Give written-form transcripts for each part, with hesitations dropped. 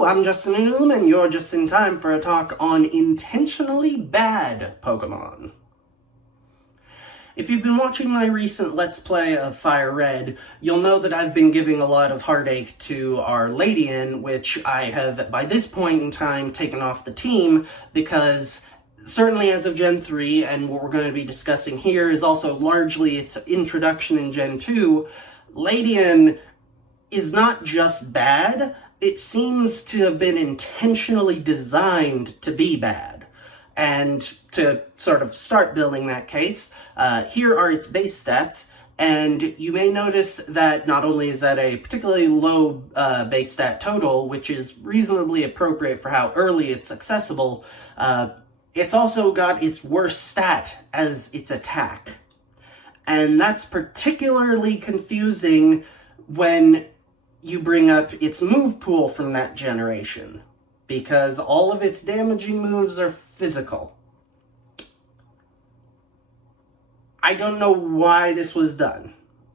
Hello, I'm Justin Noom, and you're just in time for a talk on intentionally bad Pokemon. If you've been watching my recent Let's Play of Fire Red, you'll know that I've been giving a lot of heartache to our Ladian, which I have, by this point in time, taken off the team, because certainly as of Gen 3, and what we're going to be discussing here is also largely its introduction in Gen 2, Ladian is not just bad, it seems to have been intentionally designed to be bad. And to sort of start building that case, here are its base stats, and you may notice that not only is that a particularly low base stat total, which is reasonably appropriate for how early it's accessible, it's also got its worst stat as its attack. And that's particularly confusing when you bring up its move pool from that generation, because all of its damaging moves are physical. I don't know why this was done,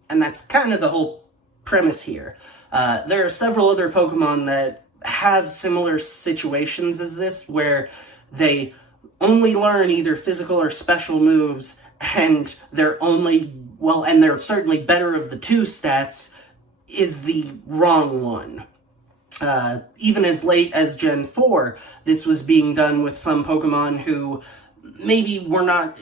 and that's kind of the whole premise here. There are several other Pokemon that have similar situations as this, where they only learn either physical or special moves, and they're certainly better of the two stats, is the wrong one. Even as late as Gen 4, this was being done with some Pokemon who maybe were not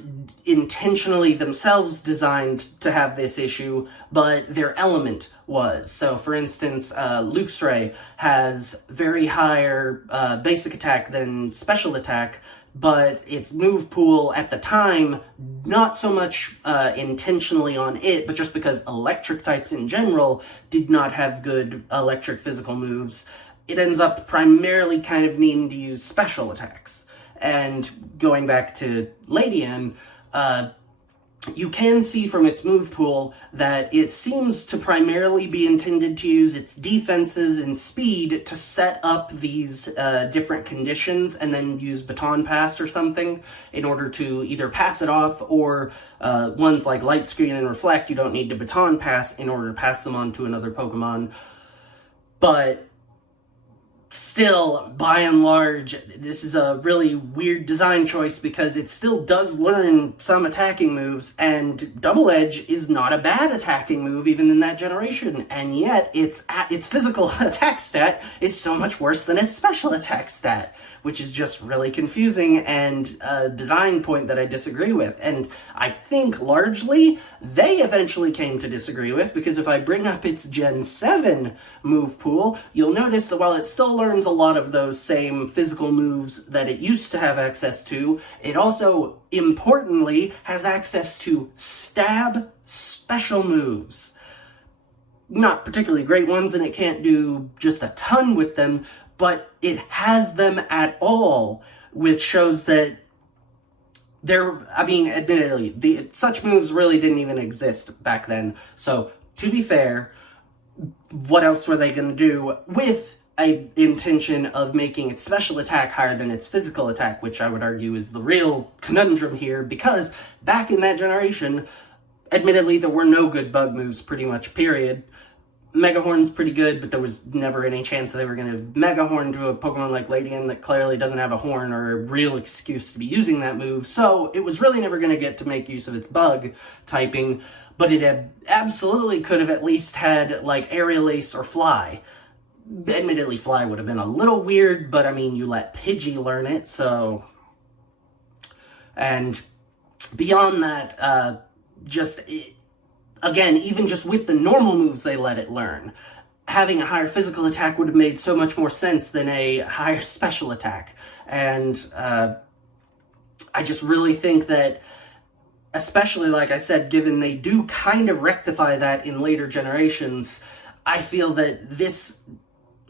intentionally themselves designed to have this issue, but their element was. So, for instance, Luxray has very higher basic attack than special attack, but its move pool at the time, not so much intentionally on it, but just because electric types in general did not have good electric physical moves, it ends up primarily kind of needing to use special attacks. And going back to Ladian, you can see from its move pool that it seems to primarily be intended to use its defenses and speed to set up these different conditions and then use Baton Pass or something in order to either pass it off, or ones like Light Screen and Reflect, you don't need to Baton Pass in order to pass them on to another Pokemon. But still, by and large, this is a really weird design choice because it still does learn some attacking moves, and Double Edge is not a bad attacking move even in that generation, and yet its physical attack stat is so much worse than its special attack stat, which is just really confusing and a design point that I disagree with. And I think largely they eventually came to disagree with, because if I bring up its Gen 7 move pool, you'll notice that while it still learns a lot of those same physical moves that it used to have access to, it also, importantly, has access to stab special moves. Not particularly great ones, and it can't do just a ton with them, but it has them at all, which shows that admittedly, such moves really didn't even exist back then. So, to be fair, what else were they going to do with a intention of making its special attack higher than its physical attack, which I would argue is the real conundrum here, because back in that generation, admittedly, there were no good bug moves, pretty much, period. Mega Horn's pretty good, but there was never any chance that they were going to Mega Horn to a Pokemon like Ladian that clearly doesn't have a horn or a real excuse to be using that move, so it was really never going to get to make use of its bug typing, but it absolutely could have at least had, like, Aerial Ace or Fly. Admittedly, Fly would have been a little weird, but, I mean, you let Pidgey learn it, so... And beyond that, again, even just with the normal moves they let it learn, having a higher physical attack would have made so much more sense than a higher special attack. And I just really think that, especially, like I said, given they do kind of rectify that in later generations, I feel that this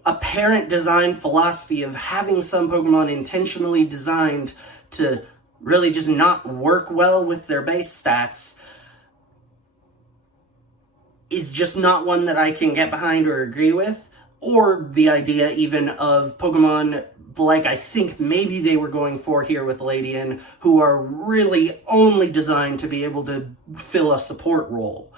apparent design philosophy of having some Pokemon intentionally designed to really just not work well with their base stats is just not one that I can get behind or agree with, or the idea even of Pokemon like I think maybe they were going for here with Ladian, who are really only designed to be able to fill a support role.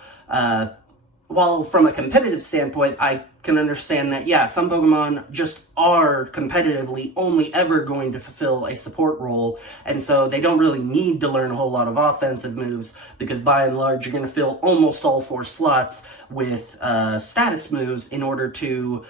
while from a competitive standpoint, I can understand that, yeah, some Pokemon just are competitively only ever going to fulfill a support role, and so they don't really need to learn a whole lot of offensive moves, because by and large, you're going to fill almost all 4 slots with status moves in order to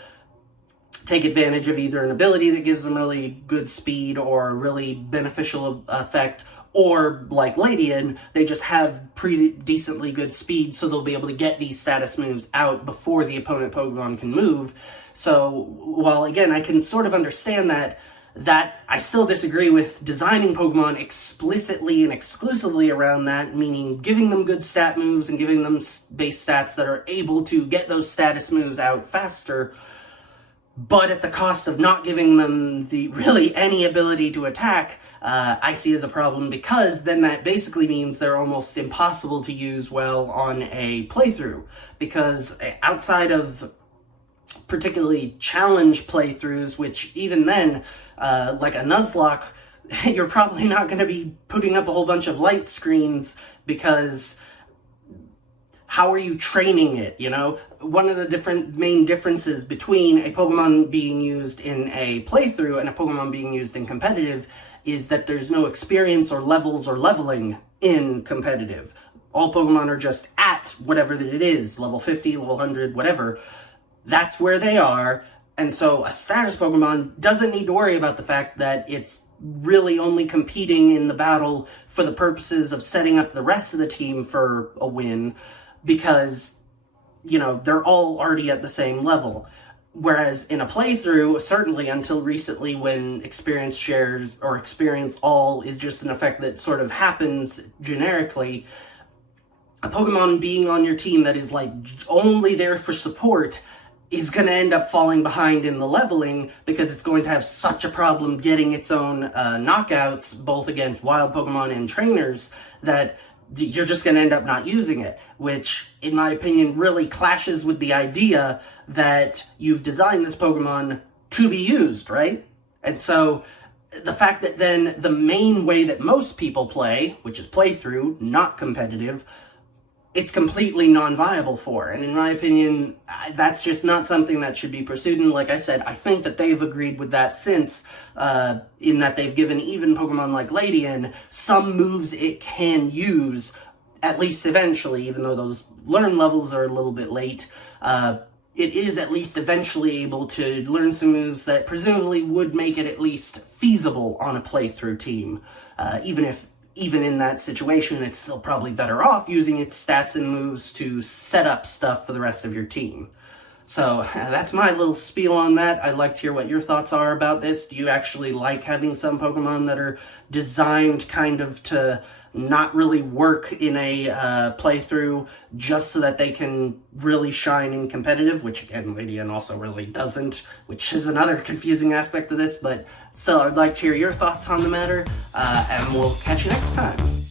take advantage of either an ability that gives them really good speed or a really beneficial effect, or like Ledian, they just have pretty decently good speed, so they'll be able to get these status moves out before the opponent Pokemon can move. So while again I can sort of understand that I still disagree with designing Pokemon explicitly and exclusively around that, meaning giving them good stat moves and giving them base stats that are able to get those status moves out faster, but at the cost of not giving them really any ability to attack. I see as a problem, because then that basically means they're almost impossible to use well on a playthrough, because outside of particularly challenge playthroughs, which even then, like a Nuzlocke, you're probably not going to be putting up a whole bunch of light screens, because how are you training it, you know? One of the main differences between a Pokemon being used in a playthrough and a Pokemon being used in competitive is that there's no experience or levels or leveling in competitive. All Pokemon are just at whatever that it is, level 50, level 100, whatever. That's where they are, and so a status Pokemon doesn't need to worry about the fact that it's really only competing in the battle for the purposes of setting up the rest of the team for a win, because, you know, they're all already at the same level. Whereas in a playthrough, certainly until recently, when experience shares or experience all is just an effect that sort of happens generically, a Pokemon being on your team that is like only there for support is going to end up falling behind in the leveling, because it's going to have such a problem getting its own knockouts, both against wild Pokemon and trainers, that you're just going to end up not using it, which, in my opinion, really clashes with the idea that you've designed this Pokemon to be used, right? And so the fact that then the main way that most people play, which is playthrough, not competitive, it's completely non-viable for. And in my opinion, that's just not something that should be pursued. And like I said, I think that they've agreed with that since, in that they've given even Pokemon like Ledian some moves it can use, at least eventually, even though those learn levels are a little bit late. It is at least eventually able to learn some moves that presumably would make it at least feasible on a playthrough team, even in that situation, it's still probably better off using its stats and moves to set up stuff for the rest of your team. So that's my little spiel on that. I'd like to hear what your thoughts are about this. Do you actually like having some Pokemon that are designed kind of to not really work in a playthrough, just so that they can really shine in competitive, which again, Ledian also really doesn't, which is another confusing aspect of this, but still, I'd like to hear your thoughts on the matter, and we'll catch you next time.